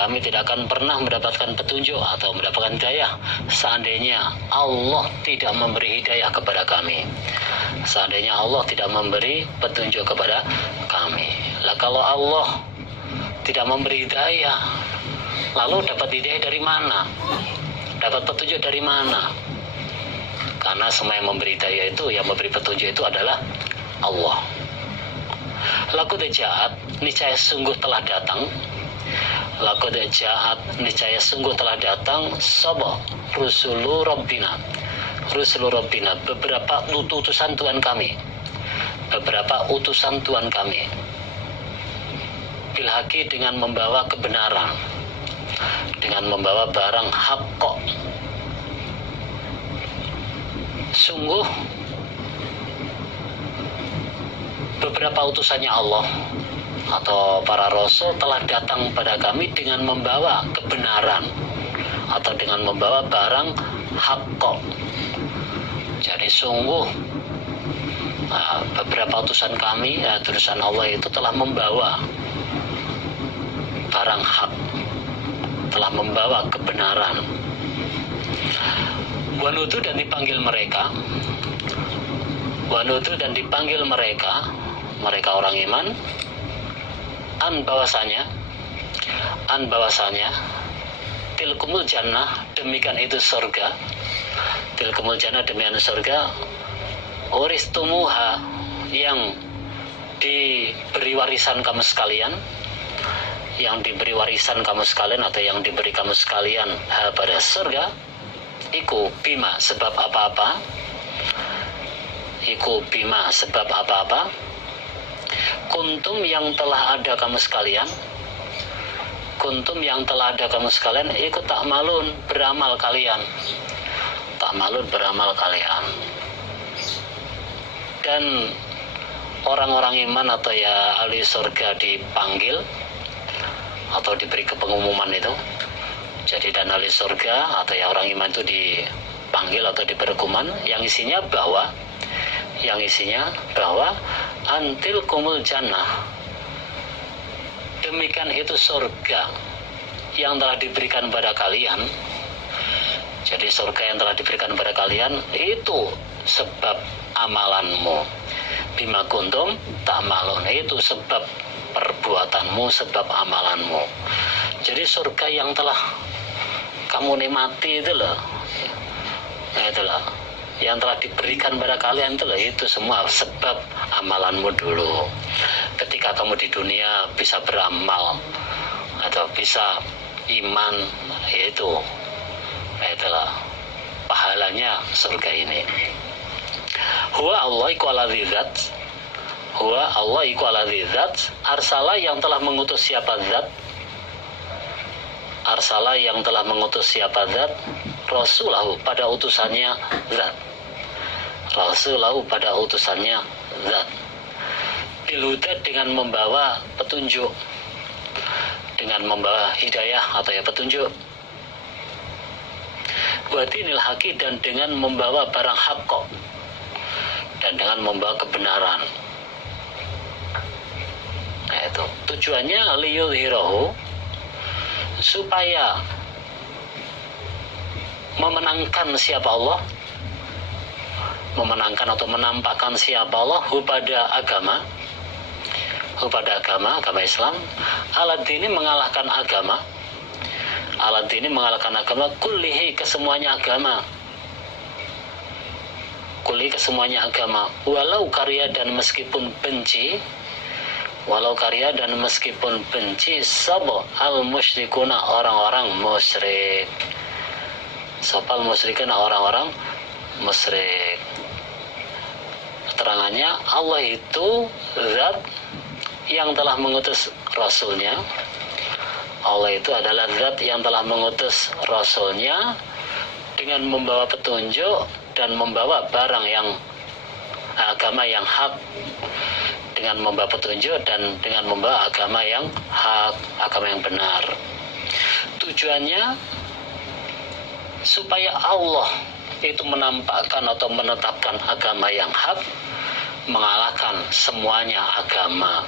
kami tidak akan pernah mendapatkan petunjuk atau mendapatkan hidayah seandainya Allah tidak memberi hidayah kepada kami, seandainya Allah tidak memberi petunjuk kepada kami. Lah kalau Allah tidak memberi hidayah, lalu dapat hidayah dari mana? Dapat petunjuk dari mana? Karena semua yang memberi hidayah itu, yang memberi petunjuk itu adalah Allah. Laqad ja'at, niscaya sungguh telah datang. Laqad ja'at, niscaya sungguh telah datang sapa rusulu rabbina. Rusulu rabbina, beberapa utusan Tuhan kami. Beberapa utusan Tuhan kami. Bil haqi, dengan membawa kebenaran. Dengan membawa barang haqqa. Sungguh beberapa utusannya Allah atau para rasul telah datang pada kami dengan membawa kebenaran atau dengan membawa barang haqqa. Jadi sungguh beberapa utusan kami, utusan Allah itu telah membawa barang hak, telah membawa kebenaran. Wanutu, dan dipanggil mereka. Wanutu, dan dipanggil mereka orang iman, an bahwasanya tilkumul jannah, demikian itu surga. Tilkumul jannah, demikian surga, uristumuha, yang diberi warisan kamu sekalian, yang diberi warisan kamu sekalian atau yang diberi kamu sekalian pada surga, iku bima, sebab apa-apa, iku bima, sebab apa-apa, kuntum, yang telah ada kamu sekalian, kuntum, yang telah ada kamu sekalian, ikut ta'malun, beramal kalian, ta'malun, beramal kalian. Dan orang-orang iman atau ya ahli surga dipanggil atau diberi pengumuman itu. Jadi dan ahli surga atau ya orang iman itu dipanggil atau diberi pengumuman yang isinya bahwa antil kumul jannah, demikian itu surga yang telah diberikan pada kalian. Jadi surga yang telah diberikan pada kalian itu sebab amalanmu, bima kuntum ta'malun, itu sebab perbuatanmu, sebab amalanmu. Jadi surga yang telah kamu nikmati itu loh, itulah yang telah diberikan pada kalian itu semua sebab amalanmu dulu. Ketika kamu di dunia bisa beramal atau bisa iman, itulah pahalanya surga ini. Huwa Allah iku alladzi zat, huwa Allah iku alladzi zat, arsala, yang telah mengutus siapa zat, arsala, yang telah mengutus siapa zat, rasulahu, pada utusannya zat, rasulahu, pada utusannya zat, bilhuda, dengan membawa petunjuk, dengan membawa hidayah atau ya petunjuk, wadinil haqi, dan dengan membawa barang haqqa, dan dengan membawa kebenaran. Nah itu tujuannya, liyudhirahu, supaya memenangkan siapa Allah, memenangkan atau menampakkan siapa Allah pada agama, agama Islam, alat ini mengalahkan agama, alat ini mengalahkan agama, kullihi, kesemuanya agama, kulli, kesemuanya agama, walau karya dan meskipun benci, walau karya dan meskipun benci, sabo al musyrikuna, orang-orang musyrik, sapal musyrikuna, orang-orang musyrik. Keterangannya, Allah itu zat yang telah mengutus rasulnya, Allah itu adalah zat yang telah mengutus rasulnya dengan membawa petunjuk dan membawa barang yang agama yang hak, dengan membawa petunjuk dan dengan membawa agama yang hak, agama yang benar. Tujuannya supaya Allah itu menampakkan atau menetapkan agama yang hak, mengalahkan semuanya agama,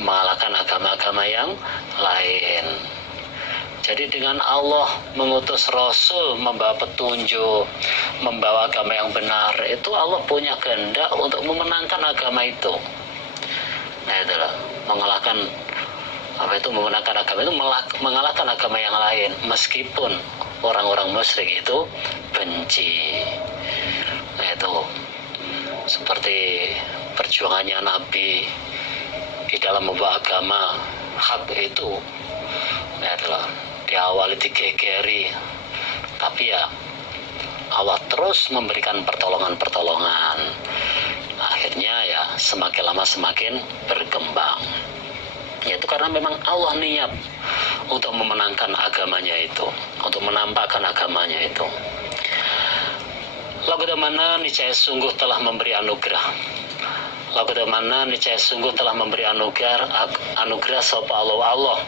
mengalahkan agama-agama yang lain. Jadi dengan Allah mengutus Rasul membawa petunjuk, membawa agama yang benar, itu Allah punya kehendak untuk memenangkan agama itu. Nah itulah, memenangkan agama itu mengalahkan agama yang lain, meskipun orang-orang musyrik itu benci. Nah itu seperti perjuangannya Nabi di dalam membawa agama hak itu. Nah itulah, diawali digegeri, tapi ya Allah terus memberikan pertolongan. Akhirnya ya semakin lama semakin berkembang. Yaitu karena memang Allah niat untuk memenangkan agamanya itu, untuk menampakkan agamanya itu. Laqad manna niscaya sungguh telah memberi anugerah. Laqad manna niscaya sungguh telah memberi anugerah sapa Allah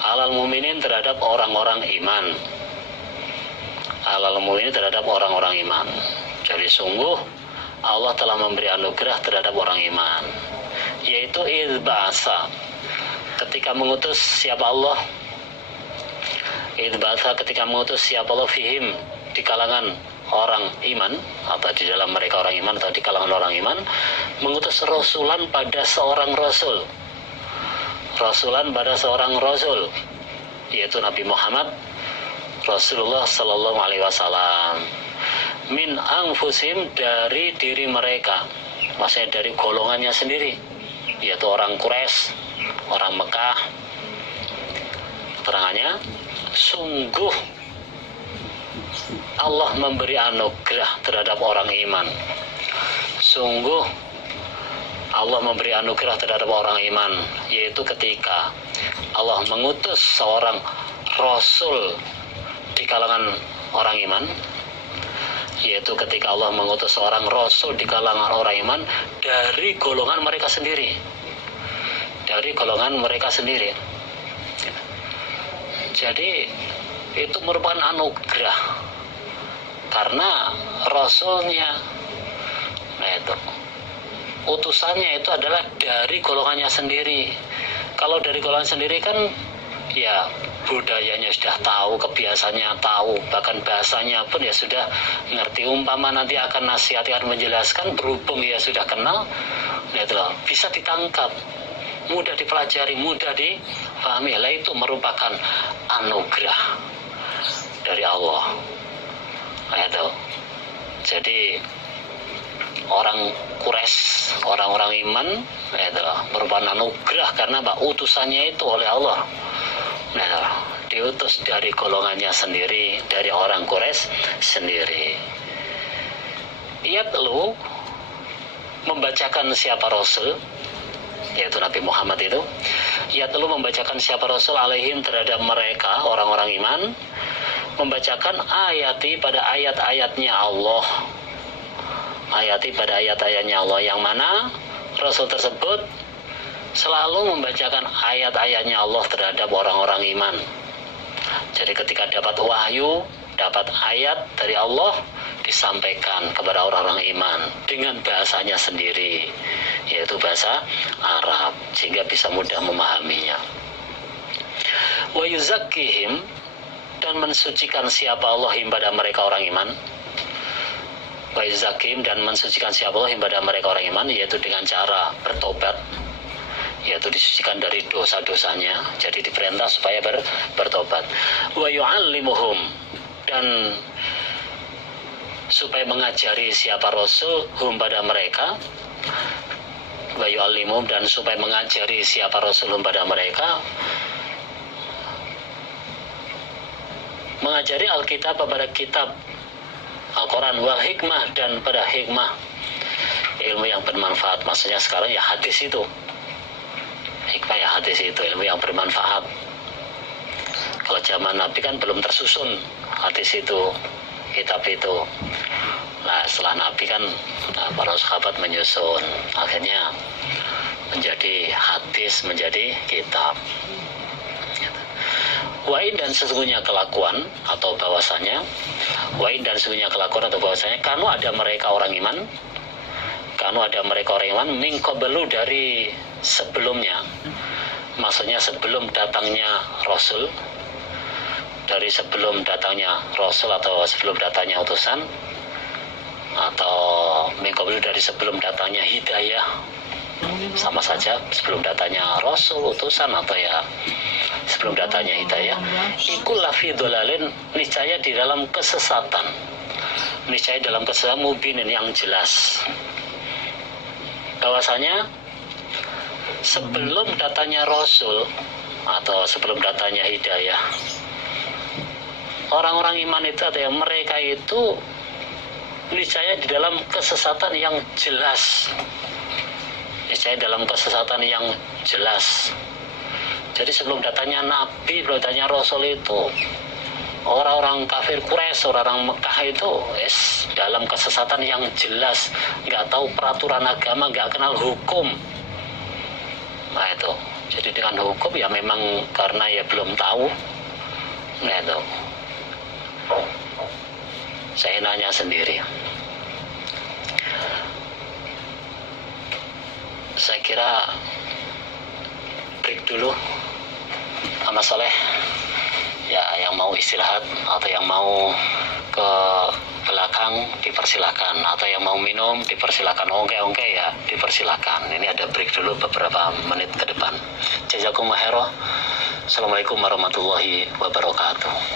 alal muminin terhadap orang-orang iman. Alal muminin terhadap orang-orang iman. Jadi sungguh Allah telah memberi anugerah terhadap orang iman, yaitu idba'asa, ketika mengutus siapa Allah, idba'asa ketika mengutus siapa Allah fihim, di kalangan orang iman, atau di dalam mereka orang iman, atau di kalangan orang iman, mengutus rasulan pada seorang rasul, yaitu Nabi Muhammad Rasulullah Sallallahu Alaihi Wasallam, min anfusim, dari diri mereka, maksudnya dari golongannya sendiri, yaitu orang Quraisy, orang Mekah. Keterangannya, sungguh Allah memberi anugerah terhadap orang iman. Sungguh Allah memberi anugerah terhadap orang iman, yaitu ketika Allah mengutus seorang Rasul di kalangan orang iman, yaitu ketika Allah mengutus seorang Rasul di kalangan orang iman dari golongan mereka sendiri. Jadi itu merupakan anugerah, karena Rasulnya, nah itu utusannya itu adalah dari golongannya sendiri. Kalau dari golongan sendiri kan ya budayanya sudah tahu, kebiasaannya tahu, bahkan bahasanya pun ya sudah ngerti. Umpama nanti akan nasihat, akan menjelaskan, berhubung ya sudah kenal, ya itulah, bisa ditangkap, mudah dipelajari, mudah dipahami. Lah itu merupakan anugerah dari Allah. Nah itu, jadi orang Quraisy, orang-orang iman, itu merupakan anugerah karena utusannya itu oleh Allah. Nah, diutus dari golongannya sendiri, dari orang Quraisy sendiri. Yatlu, membacakan siapa Rasul, yaitu Nabi Muhammad itu. Yatlu, membacakan siapa Rasul alaihim, terhadap mereka orang-orang iman, membacakan ayati, pada ayat-ayatnya Allah. Ayati pada ayat-ayatnya Allah, yang mana Rasul tersebut selalu membacakan ayat-ayatnya Allah terhadap orang-orang iman. Jadi ketika dapat wahyu, dapat ayat dari Allah, disampaikan kepada orang-orang iman dengan bahasanya sendiri, yaitu bahasa Arab, sehingga bisa mudah memahaminya. Wa yuzakkihim, dan mensucikan siapa Allah pada mereka orang iman. Wa yuzakkihim, dan mensucikan siapa Allah pada mereka orang iman, yaitu dengan cara bertobat, yaitu disucikan dari dosa-dosanya. Jadi diperintah supaya bertobat. Wa yu'allimuhum, dan supaya mengajari siapa Rasul hum pada mereka. Wa yu'allimuhum, dan supaya mengajari siapa Rasul hum pada mereka, mengajari Alkitab pada kitab Al-Quran, wal hikmah, dan pada hikmah, ilmu yang bermanfaat. Maksudnya sekarang ya hadis itu, hikmah ya hadis itu, ilmu yang bermanfaat. Kalau zaman Nabi kan belum tersusun hadis itu, kitab itu. Nah setelah Nabi kan para sahabat menyusun, akhirnya menjadi hadis, menjadi kitab. Wain, dan sesungguhnya kelakuan atau bahwasanya, wain, dan sesungguhnya kelakuan atau bahwasanya, kanu ada mereka orang iman, min qablu, dari sebelumnya. maksudnya sebelum datangnya Rasul, dari sebelum datangnya Rasul atau sebelum datangnya utusan, atau min qablu dari sebelum datangnya hidayah, sama saja, sebelum datangnya Rasul, utusan, atau ya sebelum datangnya hidayah, iku lafi dolalin, niscaya di dalam kesesatan, niscaya dalam kesesatan mubinin yang jelas. Bahwasanya sebelum datangnya Rasul atau sebelum datangnya hidayah, orang-orang iman itu atau yang mereka itu niscaya di dalam kesesatan yang jelas, niscaya dalam kesesatan yang jelas. Jadi sebelum datangnya Nabi, sebelum datangnya Rasul itu, orang-orang kafir Quraisy, orang-orang Mekah itu dalam kesesatan yang jelas, nggak tahu peraturan agama, nggak kenal hukum. Nah itu, jadi dengan hukum ya memang karena ya belum tahu. Nah itu, saya nanya sendiri. Saya kira break dulu, Mas Soleh. Ya, yang mau istirahat atau yang mau ke belakang dipersilakan, atau yang mau minum dipersilakan, ongke ya dipersilakan. Ini ada break dulu beberapa menit ke depan. Jazakumullah khairan. Assalamualaikum warahmatullahi wabarakatuh.